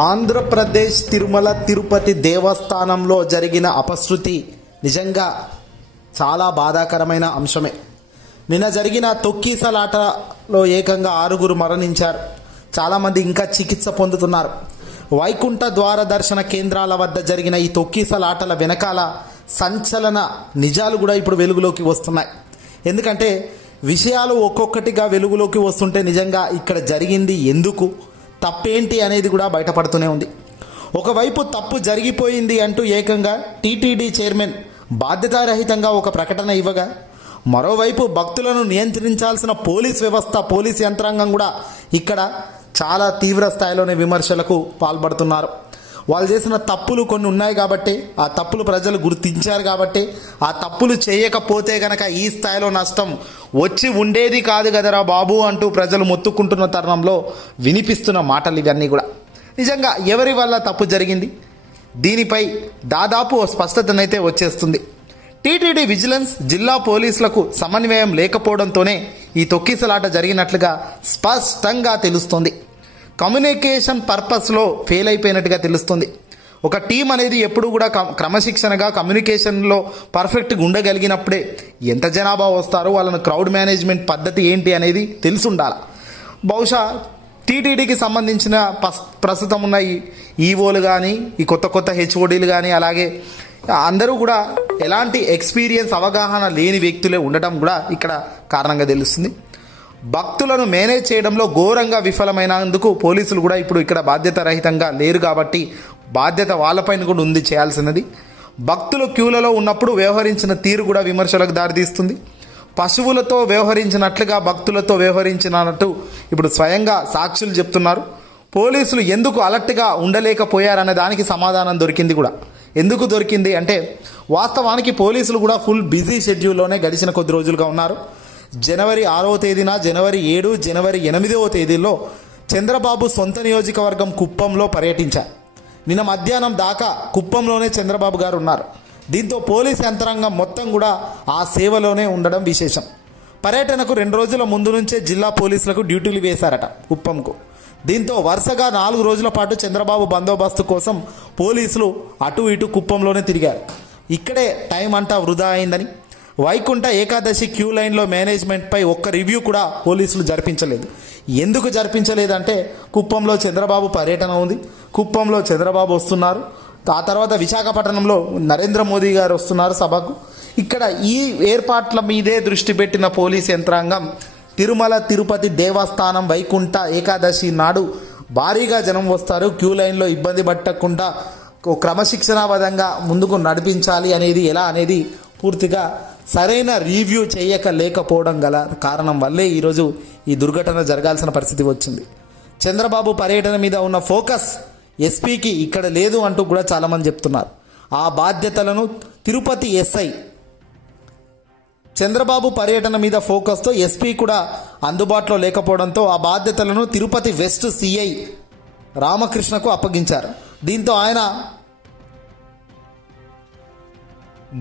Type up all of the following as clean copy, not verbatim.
ఆంధ్రప్రదేశ్ తిరుమల తిరుపతి దేవస్థానంలో జరిగిన అపశృతి నిజంగా చాలా బాధాకరమైన అంశమే. నిన్న జరిగిన తొక్కీసలాటలో ఏకంగా 6 మరణించారు. చాలామంది ఇంకా చికిత్స పొందుతున్నారు. వైకుంఠ ద్వార దర్శన కేంద్రాల వద్ద జరిగిన ఈ తొక్కీసలాటల వెనకాల సంచలన నిజాలు కూడా ఇప్పుడు వెలుగులోకి వస్తున్నాయి. ఎందుకంటే విషయాలు ఒక్కొక్కటిగా వెలుగులోకి వస్తుంటే నిజంగా ఇక్కడ జరిగింది ఎందుకు, తప్పేంటి అనేది కూడా బయటపడుతూనే ఉంది. ఒకవైపు తప్పు జరిగిపోయింది అంటూ ఏకంగా టీటీడీ చైర్మన్ బాధ్యతారహితంగా ఒక ప్రకటన ఇవ్వగా, మరోవైపు భక్తులను నియంత్రించాల్సిన పోలీస్ వ్యవస్థ, పోలీస్ యంత్రాంగం కూడా ఇక్కడ చాలా తీవ్ర స్థాయిలోనే విమర్శలకు పాల్పడుతున్నారు. వాళ్ళు చేసిన తప్పులు కొన్ని ఉన్నాయి కాబట్టి, ఆ తప్పులు ప్రజలు గుర్తించారు కాబట్టి, ఆ తప్పులు చేయకపోతే గనక ఈ స్థాయిలో నష్టం వచ్చి ఉండేది కాదు కదరా బాబు అంటూ ప్రజలు మొత్తుకుంటున్న తరుణంలో వినిపిస్తున్న మాటలు ఇవన్నీ కూడా. నిజంగా ఎవరి వల్ల తప్పు జరిగింది, దీనిపై దాదాపు స్పష్టతనైతే వచ్చేస్తుంది. టీటీడీ విజిలెన్స్, జిల్లా పోలీసులకు సమన్వయం లేకపోవడంతోనే ఈ తొక్కిసలాట జరిగినట్లుగా స్పష్టంగా తెలుస్తోంది. కమ్యూనికేషన్ పర్పస్లో ఫెయిల్ అయిపోయినట్టుగా తెలుస్తుంది. ఒక టీం అనేది ఎప్పుడు కూడా క్రమశిక్షణగా కమ్యూనికేషన్లో పర్ఫెక్ట్గా ఉండగలిగినప్పుడే ఎంత జనాభా వస్తారో, వాళ్ళని క్రౌడ్ మేనేజ్మెంట్ పద్ధతి ఏంటి అనేది తెలిసి ఉండాలి. బహుశా టీటీడీకి సంబంధించిన ప్రస్తుతం ఉన్న ఈవోలు కానీ, ఈ కొత్త హెచ్ఓడీలు కానీ, అలాగే అందరూ కూడా ఎలాంటి ఎక్స్పీరియన్స్, అవగాహన లేని వ్యక్తులే ఉండటం కూడా ఇక్కడ కారణంగా తెలుస్తుంది. భక్తులను మేనేజ్ చేయడంలో ఘోరంగా విఫలమైనందుకు పోలీసులు కూడా ఇప్పుడు ఇక్కడ బాధ్యత రహితంగా లేరు కాబట్టి బాధ్యత వాళ్ళపైన కూడా ఉంది చేయాల్సినది. భక్తులు క్యూలలో ఉన్నప్పుడు వ్యవహరించిన తీరు కూడా విమర్శలకు దారితీస్తుంది. పశువులతో వ్యవహరించినట్లుగా భక్తులతో వ్యవహరించినట్టు ఇప్పుడు స్వయంగా సాక్షులు చెప్తున్నారు. పోలీసులు ఎందుకు అలర్ట్గా ఉండలేకపోయారనే దానికి సమాధానం దొరికింది కూడా. ఎందుకు దొరికింది అంటే, వాస్తవానికి పోలీసులు కూడా ఫుల్ బిజీ షెడ్యూల్లోనే గడిచిన కొద్ది రోజులుగా ఉన్నారు. జనవరి 6వ తేదీన, జనవరి 7, జనవరి 8వ తేదీల్లో చంద్రబాబు సొంత నియోజకవర్గం కుప్పంలో పర్యటించారు. నిన్న మధ్యాహ్నం దాకా కుప్పంలోనే చంద్రబాబు గారు ఉన్నారు. దీంతో పోలీస్ యంత్రాంగం మొత్తం కూడా ఆ సేవలోనే ఉండడం విశేషం. పర్యటనకు 2 రోజుల ముందు నుంచే జిల్లా పోలీసులకు డ్యూటీలు వేశారట కుప్పంకు. దీంతో వరుసగా 4 రోజుల పాటు చంద్రబాబు బందోబస్తు కోసం పోలీసులు అటు ఇటు కుప్పంలోనే తిరిగారు. ఇక్కడే టైం అంతా వృధా అయిందని, వైకుంఠ ఏకాదశి క్యూ లైన్లో మేనేజ్మెంట్పై ఒక్క రివ్యూ కూడా పోలీసులు జరిపించలేదు. ఎందుకు జరిపించలేదంటే, కుప్పంలో చంద్రబాబు పర్యటన ఉంది, కుప్పంలో చంద్రబాబు వస్తున్నారు, ఆ తర్వాత విశాఖపట్నంలో నరేంద్ర మోదీ గారు వస్తున్నారు సభకు. ఇక్కడ ఈ ఏర్పాట్ల మీదే దృష్టి పెట్టిన పోలీస్ యంత్రాంగం తిరుమల తిరుపతి దేవస్థానం వైకుంఠ ఏకాదశి నాడు భారీగా జనం వస్తారు, క్యూ లైన్లో ఇబ్బంది పట్టకుండా క్రమశిక్షణాబద్ధంగా ముందుకు నడిపించాలి అనేది ఎలా అనేది పూర్తిగా సరైన రివ్యూ చేయలేకపోవడం గల కారణం వల్లే ఈరోజు ఈ దుర్ఘటన జరగాల్సిన పరిస్థితి వచ్చింది. చంద్రబాబు పర్యటన మీద ఉన్న ఫోకస్ ఎస్పీకి ఇక్కడ లేదు అంటూ కూడా చాలామంది చెప్తున్నారు. ఆ బాధ్యతలను తిరుపతి ఎస్ఐ, చంద్రబాబు పర్యటన మీద ఫోకస్తో ఎస్పీ కూడా అందుబాటులో లేకపోవడంతో ఆ బాధ్యతలను తిరుపతి వెస్ట్ సిఐ రామకృష్ణకు అప్పగించారు. దీంతో ఆయన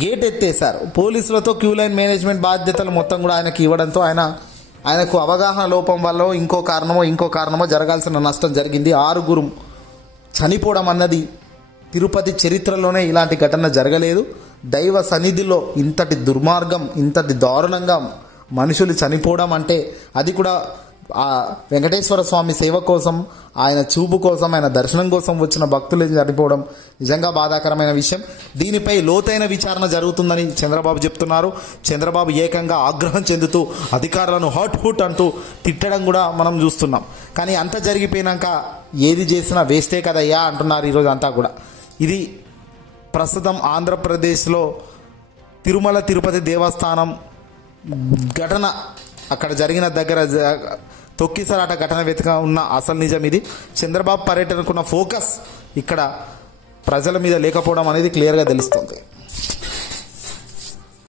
గేట్ ఎత్తేశారు. పోలీసులతో క్యూ లైన్ మేనేజ్మెంట్ బాధ్యతలు మొత్తం కూడా ఆయనకి ఇవ్వడంతో ఆయనకు అవగాహన లోపం వల్ల ఇంకో కారణమో జరగాల్సిన నష్టం జరిగింది. 6 చనిపోవడం అన్నది తిరుపతి చరిత్రలోనే ఇలాంటి ఘటన జరగలేదు. దైవ సన్నిధిలో ఇంతటి దుర్మార్గం, ఇంతటి దారుణంగా మనుషులు చనిపోవడం అంటే, అది కూడా ఆ వెంకటేశ్వర స్వామి సేవ కోసం, ఆయన చూపు కోసం, ఆయన దర్శనం కోసం వచ్చిన భక్తులు చనిపోవడం నిజంగా బాధాకరమైన విషయం. దీనిపై లోతైన విచారణ జరుగుతుందని చంద్రబాబు చెప్తున్నారు. చంద్రబాబు ఏకంగా ఆగ్రహం చెందుతూ అధికారులను హుట్ అంటూ తిట్టడం కూడా మనం చూస్తున్నాం. కానీ అంత జరిగిపోయినాక ఏది చేసినా వేస్టే కదయ్యా అంటున్నారు ఈరోజు అంతా కూడా. ఇది ప్రస్తుతం ఆంధ్రప్రదేశ్లో తిరుమల తిరుపతి దేవస్థానం ఘటన, అక్కడ జరిగిన దగ్గర తొక్కిసలాట ఘటన వెనుక ఉన్న అసలు నిజం ఇది. చంద్రబాబు పర్యటనకున్న ఫోకస్ ఇక్కడ ప్రజల మీద లేకపోవడం అనేది క్లియర్గా తెలుస్తుంది.